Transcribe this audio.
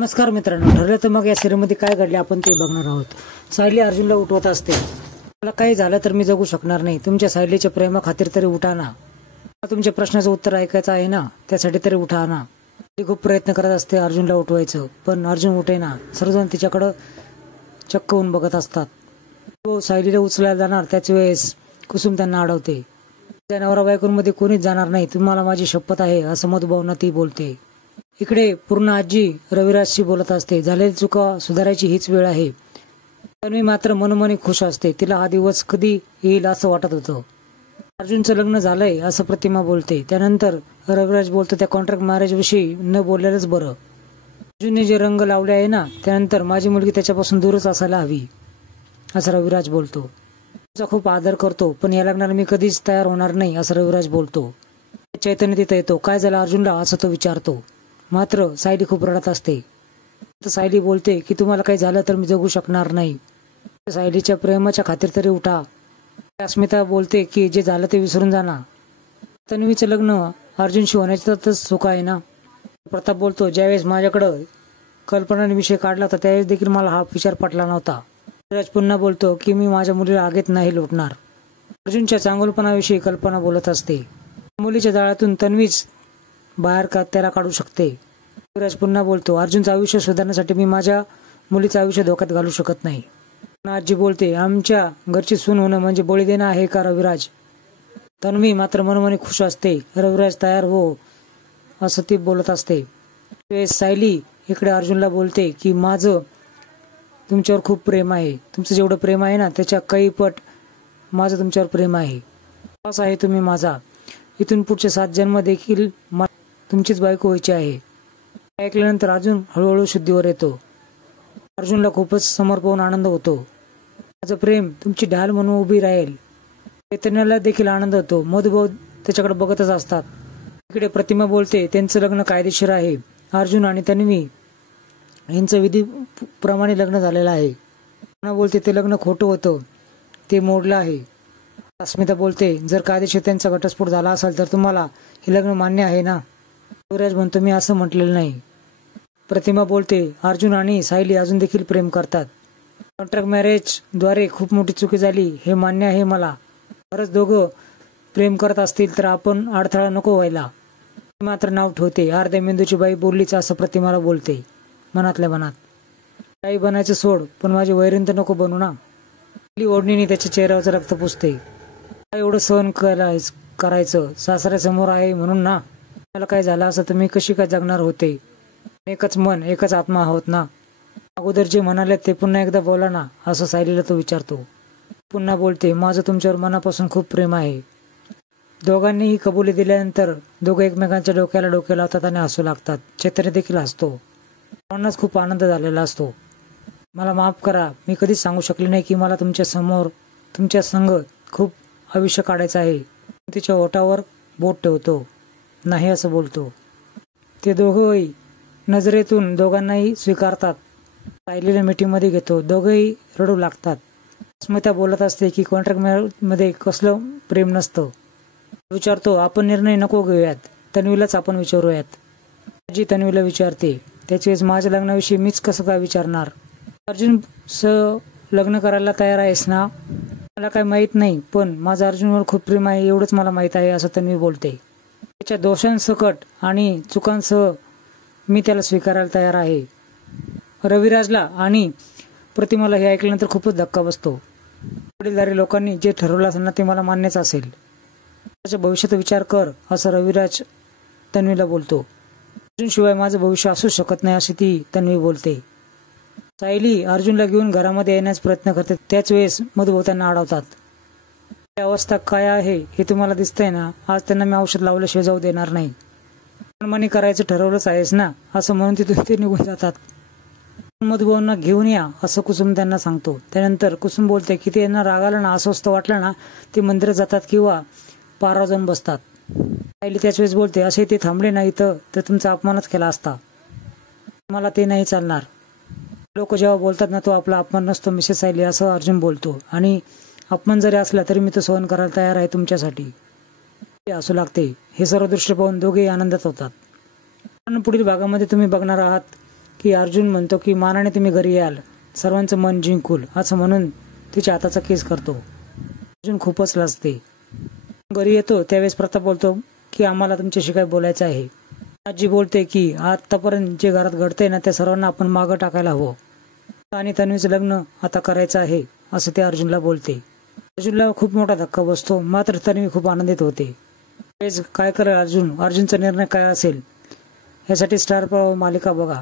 नमस्कार मित्रांनो, ठरलं तर मग या सिरीजमध्ये काय घडले आपण ते बघणार आहोत. सायली अर्जुनला उठवत असते. मला काही झालं तर मी जगू शकणार नाही. तुमच्या सायलीच्या प्रेमाखातीर तरी उठा ना. तुमच्या प्रश्नाचं उत्तर ऐकायचं आहे ना, त्यासाठी तरी उठा ना. ती खूप प्रयत्न करत असते अर्जुनला उठवायचं, पण अर्जुन उठेना. सर्वजण तिच्याकडं चक्क होऊन बघत असतात. तो सायलीला उचलायला जाणार त्याच वेळेस कुसुम त्यांना अडवते. त्या नवरा बायकोंमध्ये कोणीच जाणार नाही, तुम्हाला माझी शपथ आहे, असं मधुभावना ती बोलते. इकडे पूर्ण आजी रविराजशी बोलत असते. झालेली चुका सुधारायची हीच वेळ आहे. तन्वी मात्र मनोमनी खुश असते. तिला हा दिवस कधी येईल असं वाटत होतं. अर्जुनचं लग्न झालंय असं प्रतिमा बोलते. त्यानंतर रविराज बोलतो, त्या कॉन्ट्रॅक्ट मॅरेज विषयी न बोललेलंच बरं. अर्जुनने जे रंग लावले आहे ना, त्यानंतर माझी मुलगी त्याच्यापासून दूरच असायला हवी, असं रविराज बोलतो. तिचा खूप आदर करतो, पण या लग्नाला मी कधीच तयार होणार नाही, असं रविराज बोलतो. चैतन्य तिथं येतो. काय झालं अर्जुनला, असं तो विचारतो. मात्र सायली खूप रडत असते. तर सायली बोलते की तुम्हाला काही झालं तर मी जगू शकणार नाही. सायलीच्या प्रेमाच्या खातीर तरी उठा. अस्मिता बोलते की जे झालं ते विसरून जा ना. तन्वीचं लग्न अर्जुनशी होण्याचं तर सुख आहे ना. प्रताप बोलतो, ज्यावेळेस माझ्याकडं कल्पनाने विषय काढला होता त्यावेळेस देखील मला हा विचार पटला नव्हता. राज पुन्हा बोलतो की मी माझ्या मुलीला आगीत नाही लोटणार. अर्जुनच्या चांगुलपणाविषयी कल्पना बोलत असते. मुलीच्या जाळ्यातून तन्वीच बाहेर त्याला काढू शकते. रविराज पुन्हा बोलतो, अर्जुनचं आयुष्य सुधारण्यासाठी मी माझ्या मुलीचं आयुष्य धोक्यात घालू शकत नाही. आजी बोलते, आमच्या घरची सून होणं म्हणजे बळी देणं आहे का रविराज? तन्वी मात्र मनोमनी खुश असते. रविराज तयार हो, असं ती बोलत असते. सायली इकडे अर्जुनला बोलते की माझं तुमच्यावर खूप प्रेम आहे. तुमचं जेवढं प्रेम आहे ना, त्याच्या काही पट माझं तुमच्यावर प्रेम आहे. असं आहे तुम्ही माझा. इथून पुढचे 7 जन्म देखील तुमचीच बायको व्हायची आहे. ऐकल्यानंतर अर्जुन हळूहळू शुद्धीवर येतो. अर्जुनला खूपच समर्पण आनंद होतो. माझं प्रेम तुमची ढाल म्हणून उभी राहील. चैतन्याला देखील आनंद होतो. मधुभाऊ त्याच्याकडे बघतच असतात. इकडे प्रतिमा बोलते, त्यांचं लग्न कायदेशीर आहे. अर्जुन आणि तन्वी यांचं विधीप्रमाणे लग्न झालेलं आहे. बोलते ते लग्न खोटं होतं, ते मोडलं आहे. अस्मिता बोलते, जर कायदेशीर त्यांचा घटस्फोट झाला असेल तर तुम्हाला हे लग्न मान्य आहे ना? रविराज म्हणतो, मी असं म्हटलेलं नाही. प्रतिमा बोलते, अर्जुन आणि सायली अजून देखील प्रेम करतात. कॉन्ट्रॅक्ट मॅरेज द्वारे खूप मोठी चुकी झाली हे मान्य आहे मला. खरंच दोघं प्रेम करत असतील तर आपण अडथळा नको व्हायला. मात्र नाव ठेवते. अर्ध्या मेंदूची बाई बोललीच असं प्रतिमाला बोलते मनातल्या मनात. काही बनायचं सोड, पण माझी वैरीण तर नको बनू ना. ओढणीने त्याच्या चेहऱ्यावरचं रक्त पुसते. एवढं सहन करायचं सासऱ्यासमोर आहे म्हणून ना. मला काय झालं असं तर मी कशी काय जगणार होते. एकच मन एकच आत्मा आहोत ना. अगोदर जे म्हणाले ते पुन्हा एकदा बोला ना, असं सायलीला तो विचारतो. पुन्हा बोलते, माझं तुमच्यावर मनापासून खूप प्रेम आहे. दोघांनीही कबुली दिल्यानंतर दोघं एकमेकांच्या डोक्याला डोके लावतात आणि हसू लागतात. चैतन्य देखील हसतो. सर्वांनाच खूप आनंद झालेला असतो. मला माफ करा, मी कधीच सांगू शकले नाही की मला तुमच्या संग खूप आयुष्य काढायचं आहे. तिच्या ओठावर बोट ठेवतो. नाही असं बोलतो. ते दोघंही नजरेतून दोघांनाही स्वीकारतात. सायलीला मिठीमध्ये घेतो. दोघंही रडू लागतात. अस्मिता बोलत असते की कॉन्ट्रॅक्ट मध्ये कसलं प्रेम नसतं. विचारतो, आपण निर्णय नको घेऊयात, तन्वीलाच आपण विचारूयात. आजी तन्वीला विचारते, त्याच्या वेळेस माझ्या लग्नाविषयी मीच कसं काय विचारणार? अर्जुन लग्न करायला तयार आहेस ना? मला काय माहित नाही, पण माझं अर्जुनवर खूप प्रेम आहे एवढंच मला माहित आहे, असं तन्वी बोलते. त्याच्या दोषांसकट आणि चुकांसह मी त्याला स्वीकारायला तयार आहे. रविराजला आणि प्रतिमाला हे ऐकल्यानंतर खूपच धक्का बसतो. वडीलधारी लोकांनी जे ठरवलं असेल ना, ते मला मान्यच असेल. त्याच्या भविष्याचा विचार कर, असं रविराज तन्वीला बोलतो. अर्जुन शिवाय माझं भविष्य असू शकत नाही, अशी ती तन्वी बोलते. सायली अर्जुनला घेऊन घरामध्ये येण्याचा प्रयत्न करते. त्याच वेळेस मधुभाऊ त्यांना अडवतात. अवस्था काय आहे हे तुम्हाला दिसतंय ना, आज त्यांना मी औषध लावल्याशिवाय जाऊ देणार नाही. मनमानी करायचं ठरवलंच आहेस ना, असं म्हणून ते निघून जातात. मधुभाऊंना घेऊन या, असं कुसुम त्यांना सांगतो. त्यानंतर कुसुम बोलते की ते यांना राग आला ना, अस्वस्थ वाटलं ना, ते मंदिरात जातात किंवा पारावर जाऊन बसतात. सायली त्याच वेळेस बोलते, असे ते थांबले नाही तर तुमचा अपमानच केला असता. मला ते नाही चालणार. लोक जेव्हा बोलतात ना, तो आपला अपमान नसतो मिसेस सायली, असं अर्जुन बोलतो. आणि अपमान जरी असला तरी मी तो सहन करायला तयार आहे तुमच्यासाठी. ते हसू लागते. हे सर्व दृश्य पाहून दोघेही आनंदात होतात. पुढील भागामध्ये तुम्ही बघणार आहात की अर्जुन म्हणतो की मानाने तुम्ही घरी याल, सर्वांचं मन जिंकूल, असं म्हणून तिच्या हाताचा केस करतो. अर्जुन खूपच लाजते. घरी येतो त्यावेळेस प्रताप बोलतो की आम्हाला तुमच्याशी काय बोलायचं आहे. आजी बोलते की आतापर्यंत जे घरात घडतंय ना त्या सर्वांना आपण मागं टाकायला हवं आणि तन्वीचं लग्न आता करायचं आहे असं ते अर्जुनला बोलते. अर्जुनला खूप मोठा धक्का बसतो, मात्र तन्वी खूप आनंदित होते. काय करेल अर्जुनचा निर्णय काय असेल यासाठी स्टार प्रवाह मालिका बघा.